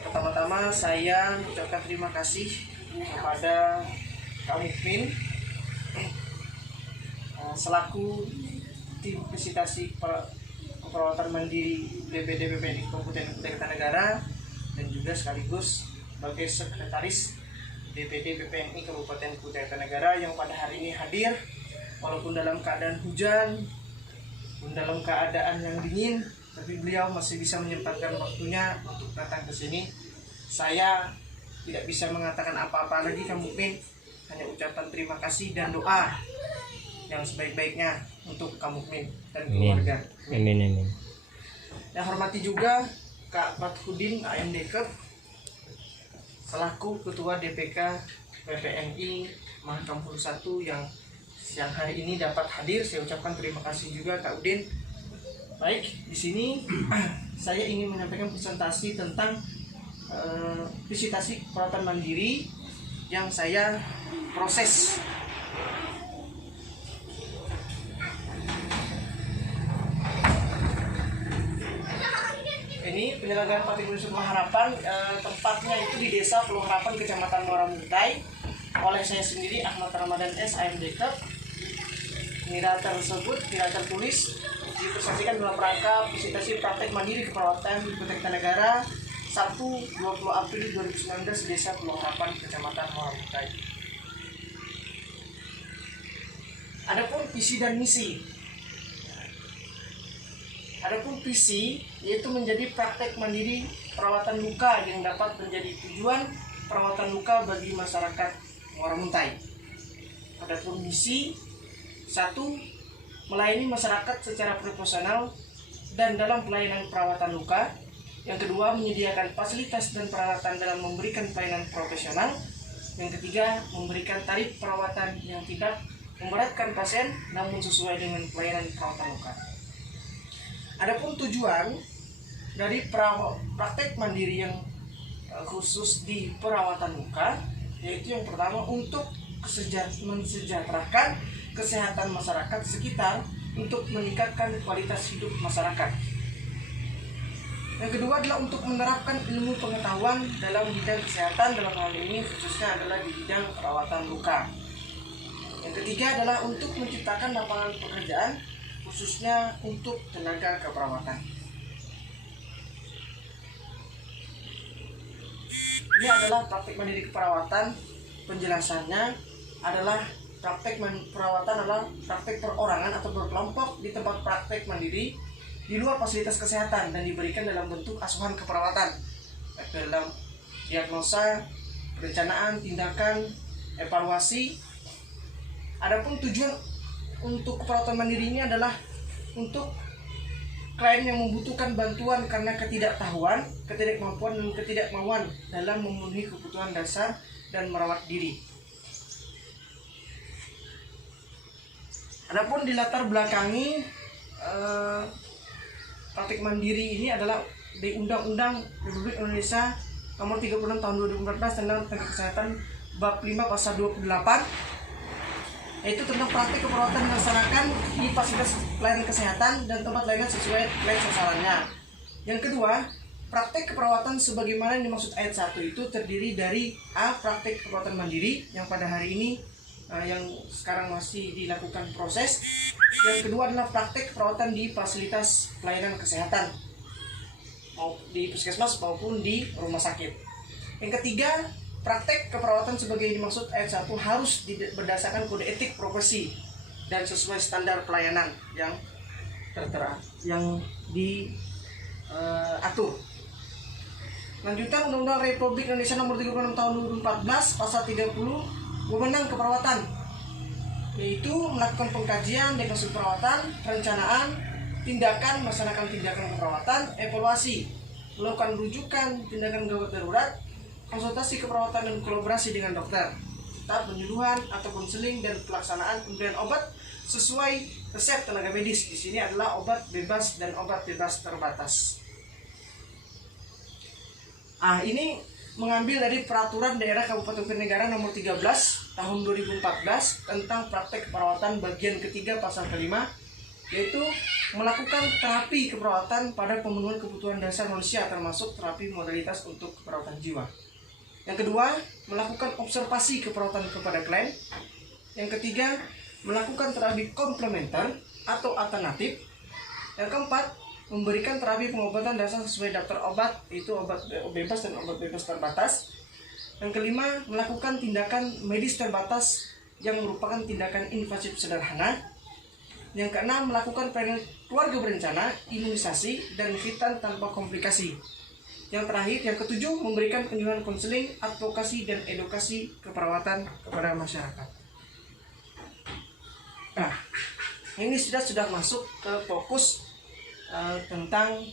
Pertama-tama saya mengucapkan terima kasih kepada Kak Mukmin selaku tim visitasi keperawatan mandiri DPD BPNI Kabupaten Kutai Kartanegara dan juga sekaligus sebagai sekretaris DPD BPNI Kabupaten Kutai Kartanegara yang pada hari ini hadir walaupun dalam keadaan hujan, dalam keadaan yang dingin, tapi beliau masih bisa menyempatkan waktunya untuk datang ke sini. Saya tidak bisa mengatakan apa-apa lagi Kak Mukmin, hanya ucapan terima kasih dan doa yang sebaik-baiknya untuk Kak Mukmin dan keluarga. Amin. Yang hormati juga Kak Fathudin AMDK selaku Ketua DPK BPNI Mahkamah 1 yang siang hari ini dapat hadir. Saya ucapkan terima kasih juga Kak Udin. Baik, di sini saya ingin menyampaikan presentasi tentang visitasi perawatan mandiri yang saya proses. Ini penyelenggaraan Praktik Prinsip Harapan, tempatnya itu di Desa Pulau Harapan, Kecamatan Muara Muntai, oleh saya sendiri Ahmad Ramadan S. AMDK. Ini data tersebut tidak tertulis dipresentasikan dalam rangka visitasi praktek mandiri keperawatan di Kutai Kartanegara Sabtu 20 April 2019 Desa Pulau Harapan, Kecamatan Muara Muntai. Adapun visi dan misi. Adapun visi yaitu menjadi praktek mandiri perawatan luka yang dapat menjadi tujuan perawatan luka bagi masyarakat Muara Muntai. Adapun misi, 1. Melayani masyarakat secara profesional dan dalam pelayanan perawatan luka. Yang kedua, menyediakan fasilitas dan peralatan dalam memberikan pelayanan profesional. Yang ketiga, memberikan tarif perawatan yang tidak memberatkan pasien namun sesuai dengan pelayanan perawatan luka. Adapun tujuan dari praktek mandiri yang khusus di perawatan luka, yaitu yang pertama untuk mensejahterakan kesehatan masyarakat sekitar untuk meningkatkan kualitas hidup masyarakat. Yang kedua adalah untuk menerapkan ilmu pengetahuan dalam bidang kesehatan, dalam hal ini khususnya adalah di bidang perawatan luka. Yang ketiga adalah untuk menciptakan lapangan pekerjaan khususnya untuk tenaga keperawatan. Ini adalah praktik mandiri keperawatan. Penjelasannya adalah praktek perawatan adalah praktek perorangan atau berkelompok di tempat praktek mandiri di luar fasilitas kesehatan dan diberikan dalam bentuk asuhan keperawatan dalam diagnosa, perencanaan, tindakan, evaluasi. Adapun tujuan untuk perawatan mandiri ini adalah untuk klien yang membutuhkan bantuan karena ketidaktahuan, ketidakmampuan, dan ketidakmauan dalam memenuhi kebutuhan dasar dan merawat diri. Adapun di latar belakangi praktik mandiri ini adalah di Undang-Undang Republik Indonesia Nomor 36 Tahun 2014 tentang tenaga kesehatan Bab 5 Pasal 28, yaitu tentang praktik keperawatan dilaksanakan di fasilitas pelayanan kesehatan dan tempat layanan sesuai plan sasarannya. Yang kedua, praktik keperawatan sebagaimana yang dimaksud ayat 1 itu terdiri dari A. Praktik keperawatan mandiri yang pada hari ini yang sekarang masih dilakukan proses. Yang kedua adalah praktik perawatan di fasilitas pelayanan kesehatan di puskesmas maupun di rumah sakit. Yang ketiga, praktek keperawatan sebagai yang dimaksud ayat 1 harus berdasarkan kode etik profesi dan sesuai standar pelayanan yang tertera, yang diatur. Lanjutan Undang-Undang Republik Indonesia Nomor 36 Tahun 2014 Pasal 30 wewenang keperawatan, yaitu melakukan pengkajian, diagnosis perawatan, perencanaan, tindakan, melaksanakan tindakan keperawatan, evaluasi, melakukan rujukan, tindakan gawat darurat, konsultasi keperawatan dan kolaborasi dengan dokter, serta penyuluhan atau konseling dan pelaksanaan pemberian obat sesuai resep tenaga medis. Di sini adalah obat bebas dan obat bebas terbatas. Ini mengambil dari Peraturan Daerah Kabupaten Kartanegara Nomor 13 Tahun 2014 tentang praktek keperawatan bagian ketiga pasal kelima, yaitu melakukan terapi keperawatan pada pemenuhan kebutuhan dasar manusia, termasuk terapi modalitas untuk keperawatan jiwa. Yang kedua, melakukan observasi keperawatan kepada klien. Yang ketiga, melakukan terapi komplementer atau alternatif. Yang keempat, memberikan terapi pengobatan dasar sesuai daftar obat, yaitu obat bebas dan obat bebas terbatas. Yang kelima, melakukan tindakan medis terbatas yang merupakan tindakan invasif sederhana. Yang keenam, melakukan planning keluarga berencana, imunisasi, dan hitan tanpa komplikasi. Yang terakhir, yang ketujuh, memberikan penyuluhan konseling, advokasi, dan edukasi keperawatan kepada masyarakat. Nah, ini sudah masuk ke fokus tentang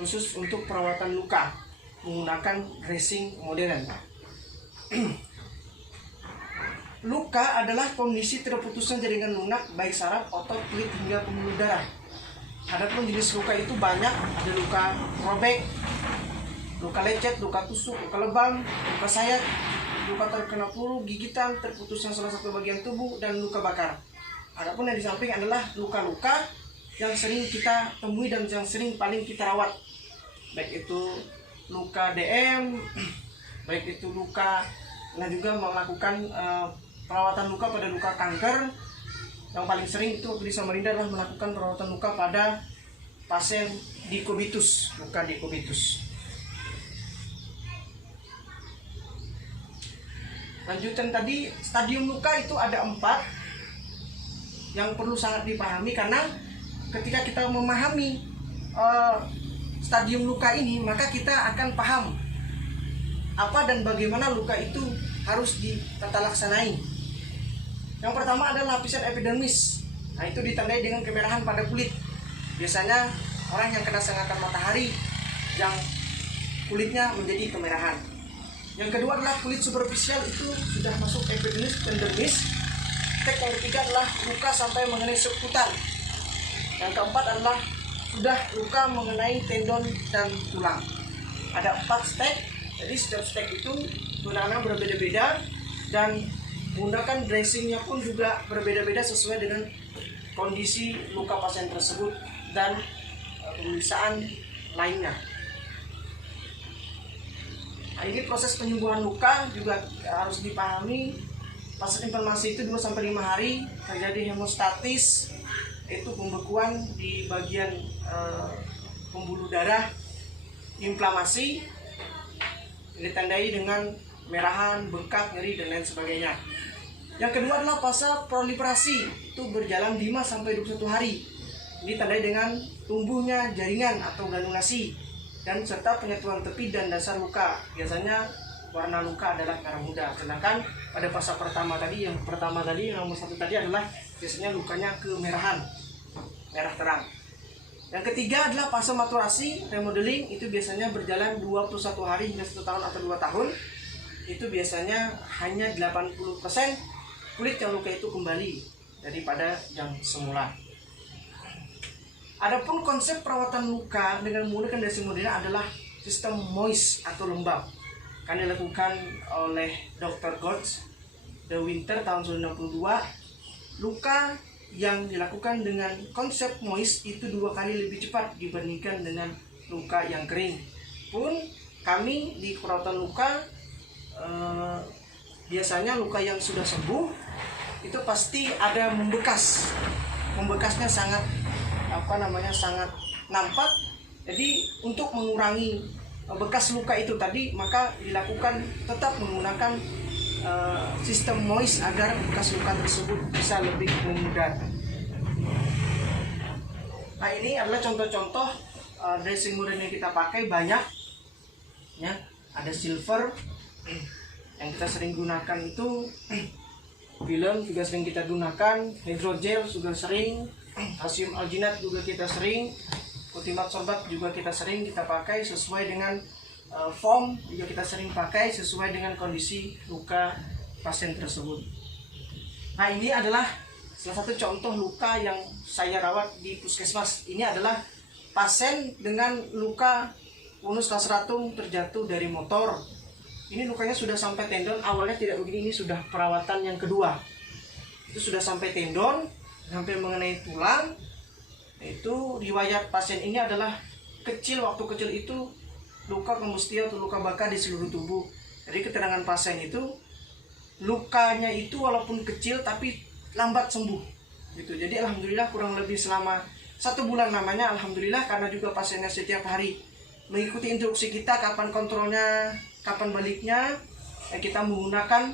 khusus untuk perawatan luka menggunakan dressing modern. Luka adalah kondisi terputusnya jaringan lunak baik saraf, otot, kulit hingga pembuluh darah. Adapun jenis luka itu banyak, ada luka robek, luka lecet, luka tusuk, luka lebam, luka sayat, luka terkena peluru, gigitan, terputusnya salah satu bagian tubuh, dan luka bakar. Adapun yang di samping adalah luka-luka yang sering kita temui dan yang sering paling kita rawat, baik itu luka DM, baik itu luka, nah juga melakukan perawatan luka pada luka kanker. Yang paling sering itu di Samarinda adalah melakukan perawatan luka pada pasien dikobitus, luka dikobitus. Lanjutan tadi, stadium luka itu ada 4 yang perlu sangat dipahami, karena ketika kita memahami stadium luka ini, maka kita akan paham apa dan bagaimana luka itu harus ditata laksanai. Yang pertama adalah lapisan epidermis. Nah, itu ditandai dengan kemerahan pada kulit. Biasanya orang yang kena sengatan matahari yang kulitnya menjadi kemerahan. Yang kedua adalah kulit superficial, itu sudah masuk epidermis dan dermis. Yang ketiga adalah luka sampai mengenai seputar. Yang keempat adalah sudah luka mengenai tendon dan tulang. Ada 4 step. Jadi setiap step itu penanganan berbeda-beda dan menggunakan dressingnya pun juga berbeda-beda sesuai dengan kondisi luka pasien tersebut dan pemeriksaan lainnya. Nah, ini proses penyembuhan luka juga harus dipahami. Fase inflamasi itu 2-5 hari, terjadi hemostatis, itu pembekuan di bagian pembuluh darah, inflamasi ditandai dengan merahan, bengkak, nyeri, dan lain sebagainya. Yang kedua adalah fase proliferasi, itu berjalan 5-21 hari. Ini ditandai dengan tumbuhnya jaringan atau granulasi dan serta penyatuan tepi dan dasar luka. Biasanya warna luka adalah merah muda. Sedangkan pada fase pertama tadi, yang nomor 1 tadi adalah biasanya lukanya kemerahan, merah terang. Yang ketiga adalah fase maturasi, remodeling, itu biasanya berjalan 21 hari hingga 1 tahun atau 2 tahun. Itu biasanya hanya 80% kulit yang luka itu kembali daripada yang semula. Adapun konsep perawatan luka dengan menggunakan dressing modern adalah sistem moist atau lembab. Akan dilakukan oleh Dr. George De Winter tahun 1962. Luka yang dilakukan dengan konsep moist itu 2 kali lebih cepat dibandingkan dengan luka yang kering. Pun kami di perawatan luka biasanya luka yang sudah sembuh itu pasti ada membekas. Membekasnya sangat sangat nampak. Jadi untuk mengurangi bekas luka itu tadi, maka dilakukan tetap menggunakan sistem moist agar bekas luka tersebut bisa lebih memudar. Nah, ini adalah contoh-contoh dressing modern yang kita pakai banyak. Ya, ada silver yang kita sering gunakan itu, film juga sering kita gunakan, hydrogel juga sering, kalsium alginat juga kita sering, putimat sorbat juga kita sering kita pakai sesuai dengan foam juga kita sering pakai sesuai dengan kondisi luka pasien tersebut. Nah, ini adalah salah satu contoh luka yang saya rawat di puskesmas. Ini adalah pasien dengan luka unus lanceratum terjatuh dari motor. Ini lukanya sudah sampai tendon, awalnya tidak begini, ini sudah perawatan yang kedua. Itu sudah sampai tendon, sampai mengenai tulang, Itu riwayat pasien ini adalah kecil, waktu kecil itu luka kombustia atau luka bakar di seluruh tubuh. Jadi keterangan pasien itu lukanya itu walaupun kecil tapi lambat sembuh gitu. Jadi alhamdulillah kurang lebih selama 1 bulan namanya, alhamdulillah, karena juga pasiennya setiap hari mengikuti instruksi kita kapan kontrolnya, kapan baliknya. Kita menggunakan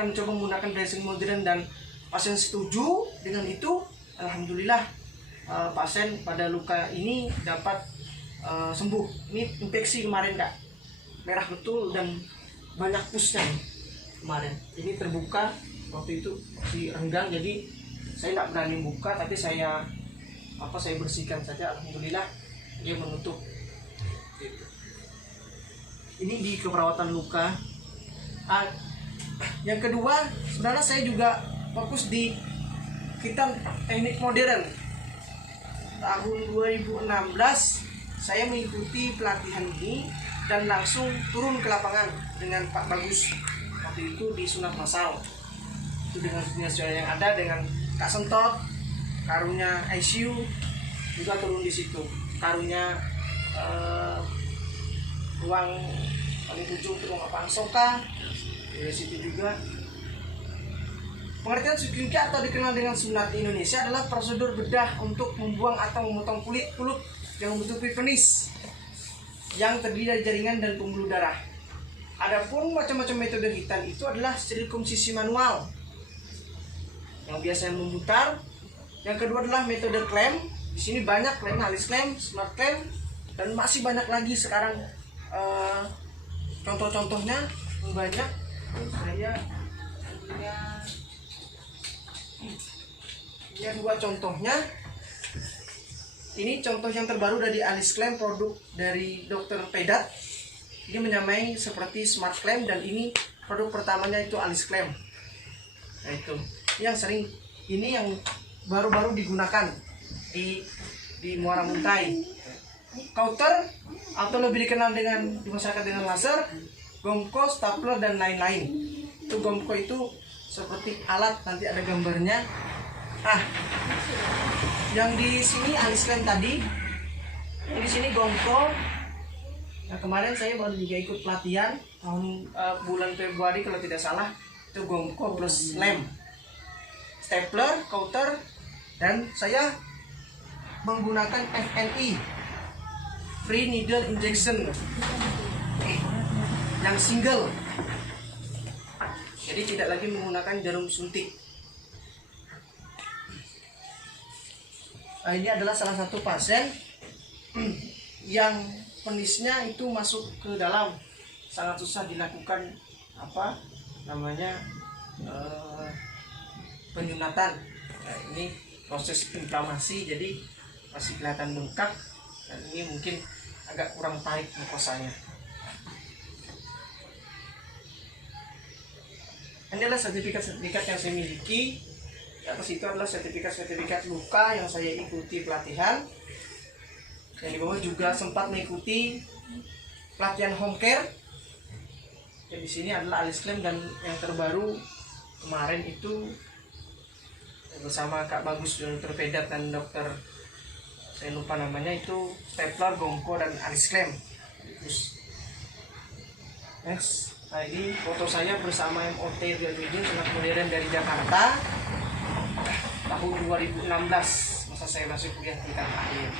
mencoba menggunakan dressing modern dan pasien setuju dengan itu. Alhamdulillah pasien pada luka ini dapat sembuh. Ini infeksi kemarin Kak, merah betul dan banyak pusnya kemarin. Ini terbuka, waktu itu si renggang, jadi saya tidak berani buka, tapi saya bersihkan saja. Alhamdulillah dia menutup. Ini di keperawatan luka. Yang kedua, sebenarnya saya juga fokus di kita teknik modern. Tahun 2016 saya mengikuti pelatihan ini dan langsung turun ke lapangan dengan Pak Bagus. Waktu itu di Sunat Masal. Itu dengan senior yang ada, dengan Kak Sentot, karunya ICU juga turun di situ. Karunya ruang paling ujung itu ruang Soka, dari situ juga. Pengertian skincare atau dikenal dengan sunat di Indonesia adalah prosedur bedah untuk membuang atau memotong kulit yang menutupi penis yang terdiri dari jaringan dan pembuluh darah. Adapun macam-macam metode hitan itu adalah sirkumsisi manual yang biasanya memutar. Yang kedua adalah metode klem. Di sini banyak klem, alis klem, smart klem, dan masih banyak lagi sekarang. Contoh-contohnya banyak. Saya punya 2 contohnya. Ini contoh yang terbaru dari alis klem, produk dari Dr. Pedat. Ini menyamai seperti smart klem, dan ini produk pertamanya itu alis klem. Nah itu yang sering, ini yang baru-baru digunakan di Muara Muntai. Kauter atau lebih dikenal di masyarakat dengan laser, gomko, stapler, dan lain-lain. Itu gomko itu seperti alat, nanti ada gambarnya. Yang di sini alis klem tadi, yang di sini gomko. Nah, kemarin saya baru juga ikut pelatihan bulan Februari kalau tidak salah. Itu gomko plus lem, stapler, kauter, dan saya menggunakan FNI, free needle injection, yang single. Jadi tidak lagi menggunakan jarum suntik. Ini adalah salah satu pasien yang penisnya itu masuk ke dalam, sangat susah dilakukan penyunatan. Nah, ini proses inflamasi, jadi masih kelihatan bengkak, dan ini mungkin agak kurang tarik mukosanya. Ini adalah sertifikat-sertifikat yang saya miliki. Di atas itu adalah sertifikat-sertifikat luka yang saya ikuti pelatihan. Yang di bawah juga sempat mengikuti pelatihan home care. Dan di sini adalah alis klem, dan yang terbaru kemarin itu bersama Kak Bagus, Dr. Pedat, dan dokter saya lupa namanya, itu stapler, gomko, dan alis klem. Next. Nah, ini foto saya bersama MOT Biomedin sunat modern dari Jakarta tahun 2016, masa saya masih kuliah tingkat akhir.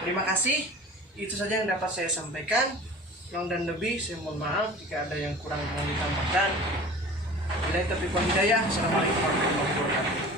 Terima kasih. Itu saja yang dapat saya sampaikan. Kurang dan lebih saya mohon maaf jika ada yang kurang mau ditambahkan. Bila taufiq wal hidayah. Assalamualaikum warahmatullahi wabarakatuh.